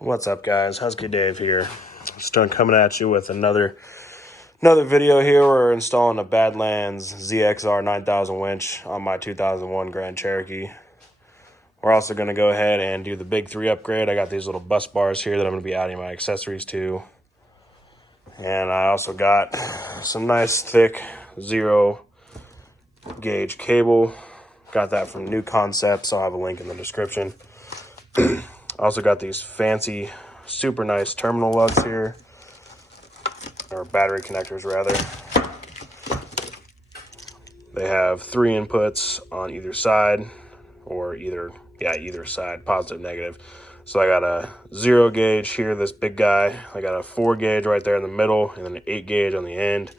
What's up, guys? Husky Dave here. Just coming at you with another video here. We're installing a Badlands ZXR 9000 winch on my 2001 Grand Cherokee. We're also going to go ahead and do the big 3 upgrade. I got these little bus bars here that I'm going to be adding my accessories to. And I also got some nice thick 0 gauge cable. Got that from New Concepts. I'll have a link in the description. I also got these fancy, super nice terminal lugs here, or battery connectors rather. They have 3 inputs on either side, or either side, positive, negative. So I got a 0 gauge here, this big guy. I got a 4 gauge right there in the middle, and then an 8 gauge on the end.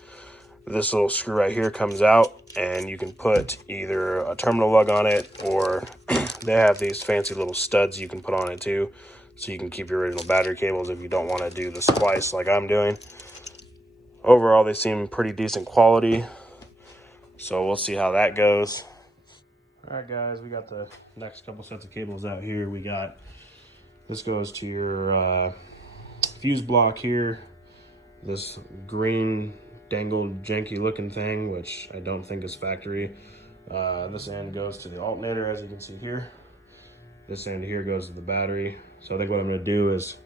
This little screw right here comes out, and you can put either a terminal lug on it, or they have these fancy little studs you can put on it too, so you can keep your original battery cables if you don't want to do the splice like I'm doing. Overall, they seem pretty decent quality, so we'll see how that goes. All right, guys, we got the next couple sets of cables out here. We got, this goes to your fuse block here, this green dangled janky looking thing, which I don't think is factory. This end goes to the alternator, as you can see here. This end here goes to the battery. So I think what I'm going to do is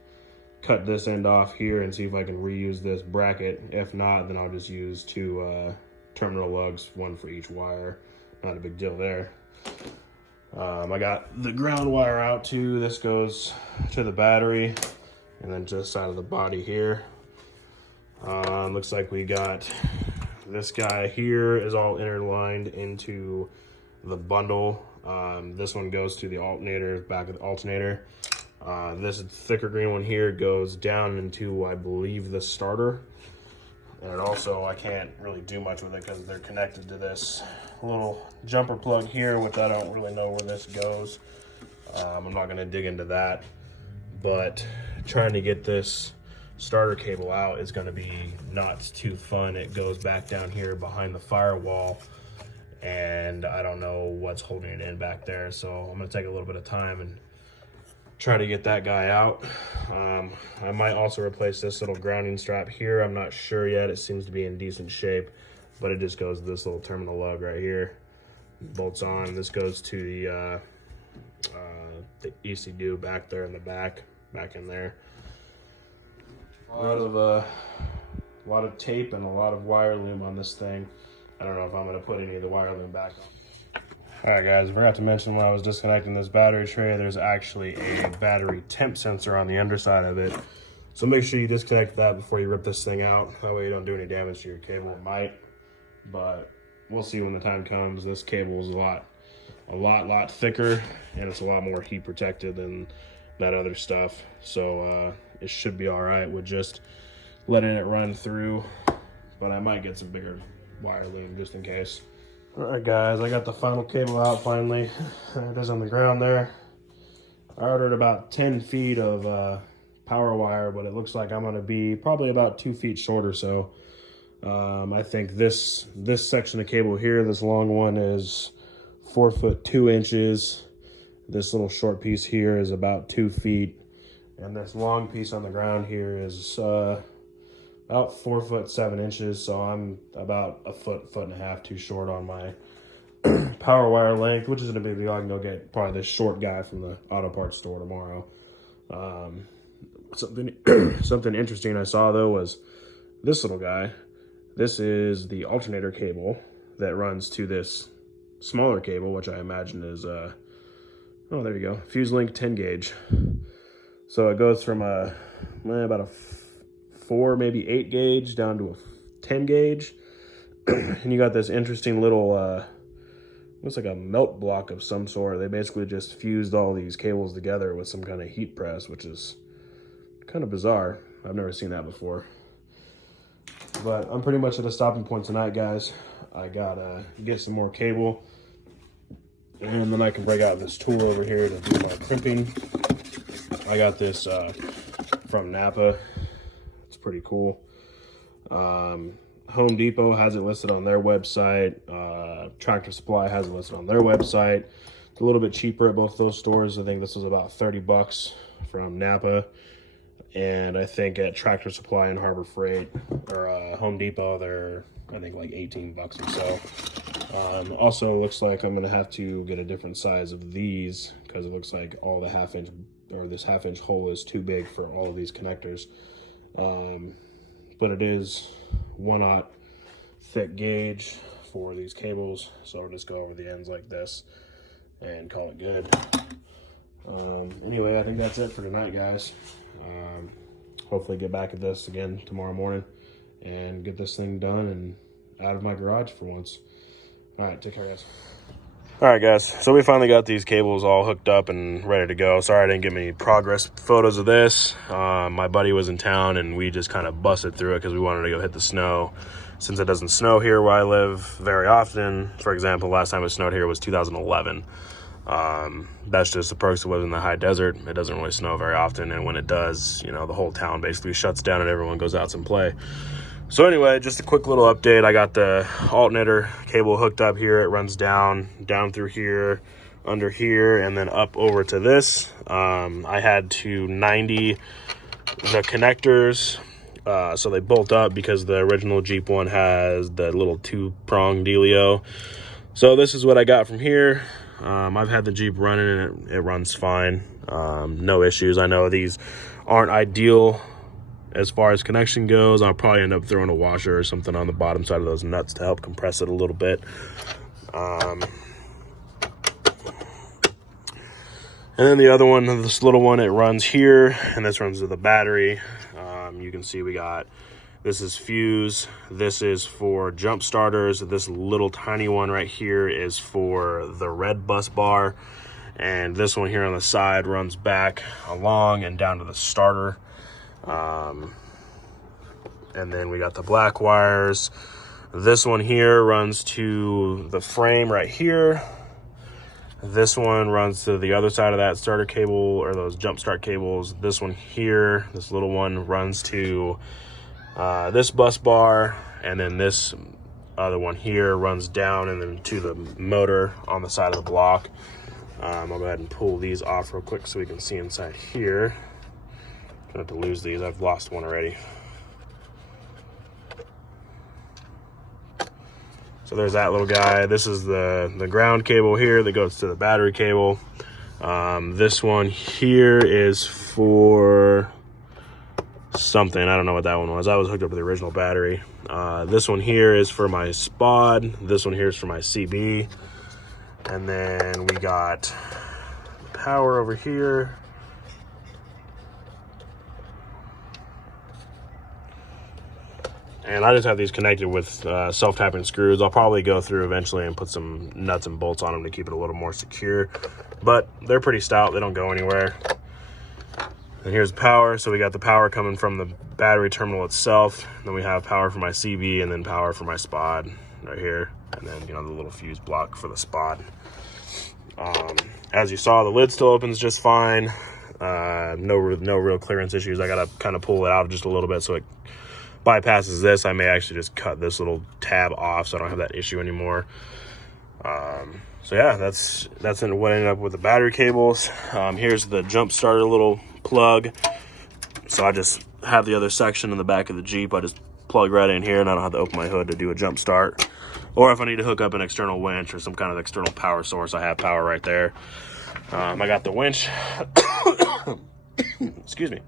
cut this end off here and see if I can reuse this bracket. If not, then I'll just use 2 terminal lugs, 1 for each wire. Not a big deal there. I got the ground wire out too. This goes to the battery, and then to the side of the body here. Looks like we got this guy here is all interlined into the bundle. This one goes to the alternator, back of the alternator. This thicker green one here goes down into, I believe, the starter. And also, I can't really do much with it because they're connected to this little jumper plug here, which I don't really know where this goes. I'm not going to dig into that, but trying to get this starter cable out is going to be not too fun. It goes back down here behind the firewall, and I don't know what's holding it in back there, so I'm going to take a little bit of time and try to get that guy out. I might also replace this little grounding strap here. I'm not sure yet. It seems to be in decent shape, but it just goes to this little terminal lug right here. Bolts on. This goes to the ECU back there in the back in there. A lot of tape and a lot of wire loom on this thing. I don't know if I'm going to put any of the wire loom back on. Alright, guys, I forgot to mention when I was disconnecting this battery tray, there's actually a battery temp sensor on the underside of it. So make sure you disconnect that before you rip this thing out. That way you don't do any damage to your cable. It might, but we'll see when the time comes. This cable is a lot thicker, and it's a lot more heat protected than that other stuff. So it should be alright with just letting it run through, but I might get some bigger wire loom just in case. Alright, guys, I got the final cable out finally. It is on the ground there. I ordered about 10 feet of power wire, but it looks like I'm going to be probably about 2 feet short or so. I think this section of cable here, this long one, is 4 foot 2 inches. This little short piece here is about 2 feet, and this long piece on the ground here is about 4 foot 7 inches. So I'm about a foot and a half too short on my power wire length, which isn't a big deal. I can go get probably this short guy from the auto parts store tomorrow. Something interesting I saw though was this little guy. This is the alternator cable that runs to this smaller cable, which I imagine is oh, there you go, fuse link 10 gauge. So it goes from about a 4, maybe 8 gauge down to a 10 gauge. And you got this interesting little looks like a melt block of some sort. They basically just fused all these cables together with some kind of heat press, which is kind of bizarre. I've never seen that before. But I'm pretty much at a stopping point tonight, guys. I gotta get some more cable, and then I can break out this tool over here to do my crimping. I got this from Napa. It's pretty cool. Home Depot has it listed on their website. Tractor Supply has it listed on their website. It's a little bit cheaper at both those stores. I think this was about 30 bucks from Napa. And I think at Tractor Supply and Harbor Freight or Home Depot, they're I think like 18 bucks or so. Also looks like I'm gonna have to get a different size of these because it looks like all the this half inch hole is too big for all of these connectors. But it is 1/0 thick gauge for these cables, so I'll just go over the ends like this and call it good. Anyway, I think that's it for tonight, guys. Hopefully get back at this again tomorrow morning and get this thing done and out of my garage for once. All right, take care, guys. All right, guys, so we finally got these cables all hooked up and ready to go. Sorry I didn't get many progress photos of this. My buddy was in town and we just kind of busted through it because we wanted to go hit the snow. Since it doesn't snow here where I live very often, for example, last time it snowed here was 2011. That's just the perks of living in the high desert. It doesn't really snow very often, and when it does, you know, the whole town basically shuts down and everyone goes out and play. So anyway, just a quick little update. I got the alternator cable hooked up here. It runs down through here, under here, and then up over to this. I had to 90 the connectors, so they bolt up because the original Jeep one has the little 2-prong dealio. So this is what I got from here. I've had the Jeep running and it runs fine. No issues. I know these aren't ideal as far as connection goes. I'll probably end up throwing a washer or something on the bottom side of those nuts to help compress it a little bit. And then the other one, this little one, it runs here, and this runs to the battery. You can see we got, this is fuse, this is for jump starters, this little tiny one right here is for the red bus bar, and this one here on the side runs back along and down to the starter. And then we got the black wires. This one here runs to the frame right here. This one runs to the other side of that starter cable, or those jump start cables. This one here, this little one, runs to this bus bar, and then this other one here runs down and then to the motor on the side of the block. I'll go ahead and pull these off real quick so we can see inside here. I have to lose these. I've lost one already. So there's that little guy. This is the ground cable here that goes to the battery cable. This one here is for something. I don't know what that one was. I was hooked up to the original battery. This one here is for my SPOD. This one here is for my CB. And then we got power over here. And I just have these connected with self-tapping screws. I'll probably go through eventually and put some nuts and bolts on them to keep it a little more secure. But they're pretty stout. They don't go anywhere. And here's power. So we got the power coming from the battery terminal itself. Then we have power for my CB, and then power for my SPOD right here. And then, you know, the little fuse block for the SPOD. As you saw, the lid still opens just fine. No real clearance issues. I gotta kind of pull it out just a little bit so it bypasses this. I may actually just cut this little tab off so I don't have that issue anymore. So yeah, that's what ended up with the battery cables. Here's the jump starter little plug. So I just have the other section in the back of the Jeep. I just plug right in here, and I don't have to open my hood to do a jump start. Or if I need to hook up an external winch or some kind of external power source, I have power right there. I got the winch. Excuse me.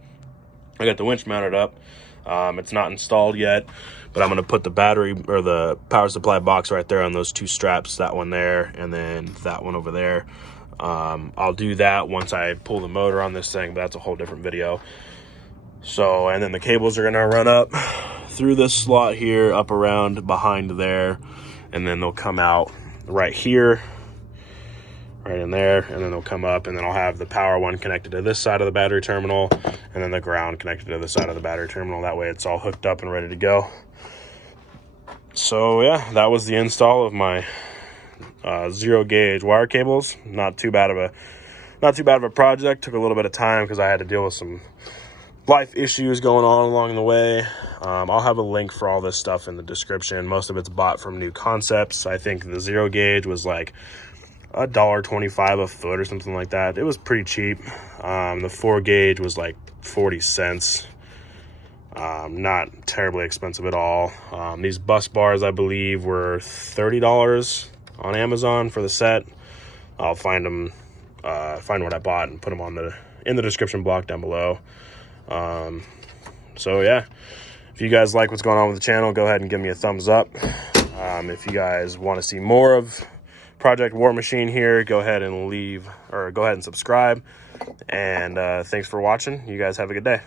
I got the winch mounted up. It's not installed yet, but I'm going to put the battery or the power supply box right there on those two straps, that one there and then that one over there. I'll do that once I pull the motor on this thing, but that's a whole different video. So, and then the cables are going to run up through this slot here, up around behind there, and then they'll come out right here, right in there, and then they'll come up, and then I'll have the power one connected to this side of the battery terminal, and then the ground connected to the side of the battery terminal. That way it's all hooked up and ready to go. So yeah, that was the install of my 0 gauge wire cables. Not too bad of a project. Took a little bit of time because I had to deal with some life issues going on along the way. I'll have a link for all this stuff in the description. Most of it's bought from New Concepts. I think the 0 gauge was like $1.25 a foot or something like that. It was pretty cheap. The 4 gauge was like 40 cents. Not terribly expensive at all. These bus bars, I believe, were $30 on Amazon for the set. I'll find them, find what I bought and put them on in the description block down below. So yeah, if you guys like what's going on with the channel, go ahead and give me a thumbs up. If you guys want to see more of Project War Machine here, go ahead and subscribe. And thanks for watching. You guys have a good day.